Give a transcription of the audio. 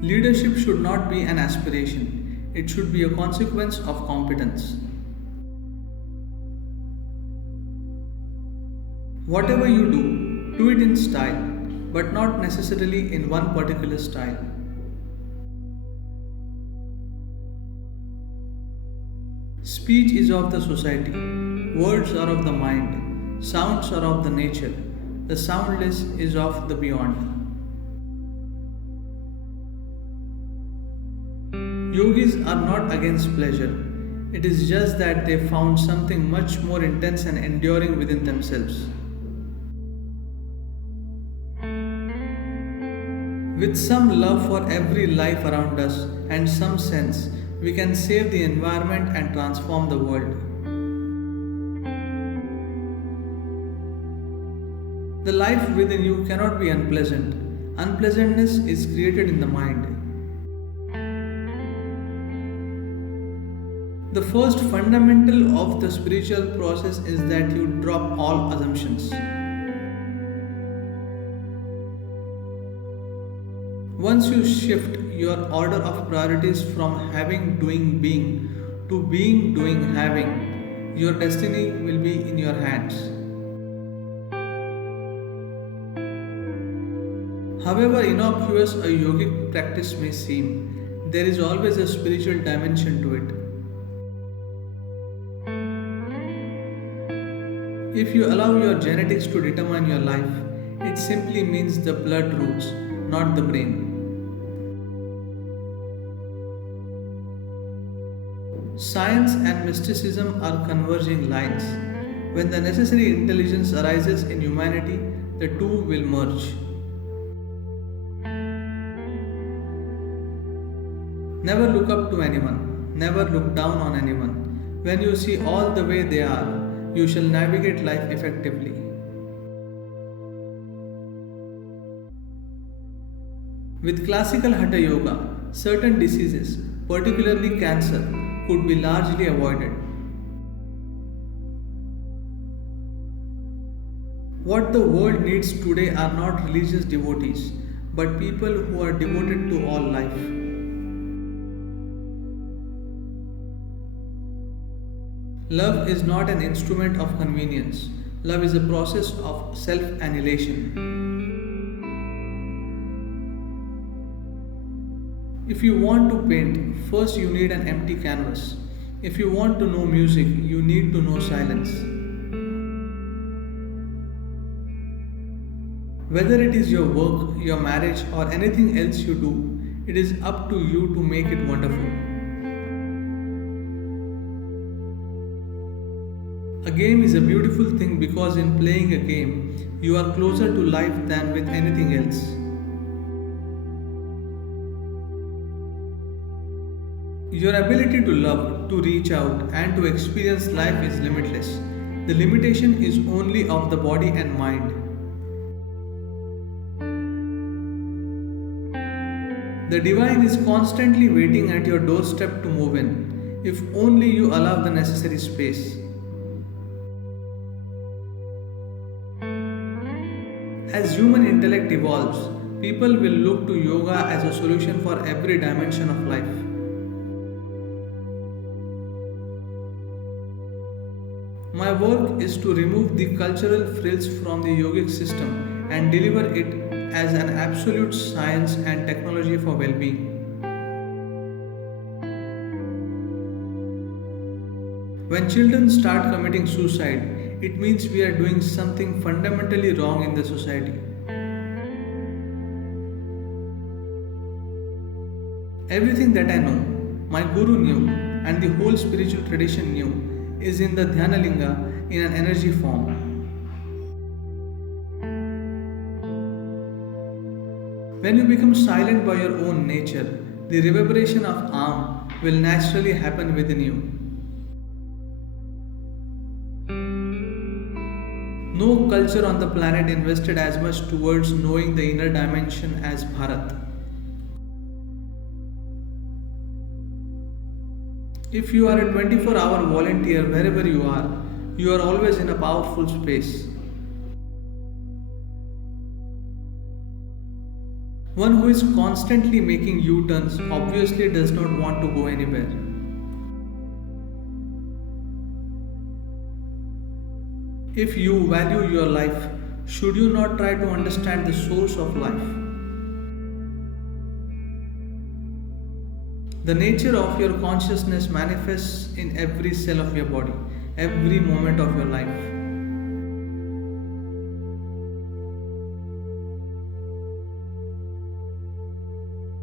Leadership should not be an aspiration, it should be a consequence of competence. Whatever you do it in style, but not necessarily in one particular style. Speech is of the society, words are of the mind, sounds are of the nature, the soundless is of the beyond. Yogis are not against pleasure, it is just that they found something much more intense and enduring within themselves. With some love for every life around us and some sense, we can save the environment and transform the world. The life within you cannot be unpleasant. Unpleasantness is created in the mind. The first fundamental of the spiritual process is that you drop all assumptions. Once you shift your order of priorities from having, doing, being to being, doing, having, your destiny will be in your hands. However innocuous a yogic practice may seem, there is always a spiritual dimension to it. If you allow your genetics to determine your life, it simply means the blood roots, not the brain. Science and mysticism are converging lines. When the necessary intelligence arises in humanity, the two will merge. Never look up to anyone, never look down on anyone. When you see all the way they are, you shall navigate life effectively. With classical Hatha Yoga, certain diseases, particularly cancer, could be largely avoided. What the world needs today are not religious devotees, but people who are devoted to all life. Love is not an instrument of convenience. Love is a process of self-annihilation. If you want to paint, first you need an empty canvas. If you want to know music, you need to know silence. Whether it is your work, your marriage, or anything else you do, it is up to you to make it wonderful. A game is a beautiful thing because in playing a game, you are closer to life than with anything else. Your ability to love, to reach out, and to experience life is limitless. The limitation is only of the body and mind. The divine is constantly waiting at your doorstep to move in, if only you allow the necessary space. As human intellect evolves, people will look to yoga as a solution for every dimension of life. My work is to remove the cultural frills from the yogic system and deliver it as an absolute science and technology for well-being. When children start committing suicide, it means we are doing something fundamentally wrong in the society. Everything that I know, my guru knew, and the whole spiritual tradition knew, is in the Dhyanalinga in an energy form. When you become silent by your own nature, the reverberation of Am will naturally happen within you. No culture on the planet invested as much towards knowing the inner dimension as Bharat. If you are a 24-hour volunteer wherever you are always in a powerful space. One who is constantly making U turns obviously does not want to go anywhere. If you value your life, should you not try to understand the source of life? The nature of your consciousness manifests in every cell of your body, every moment of your life.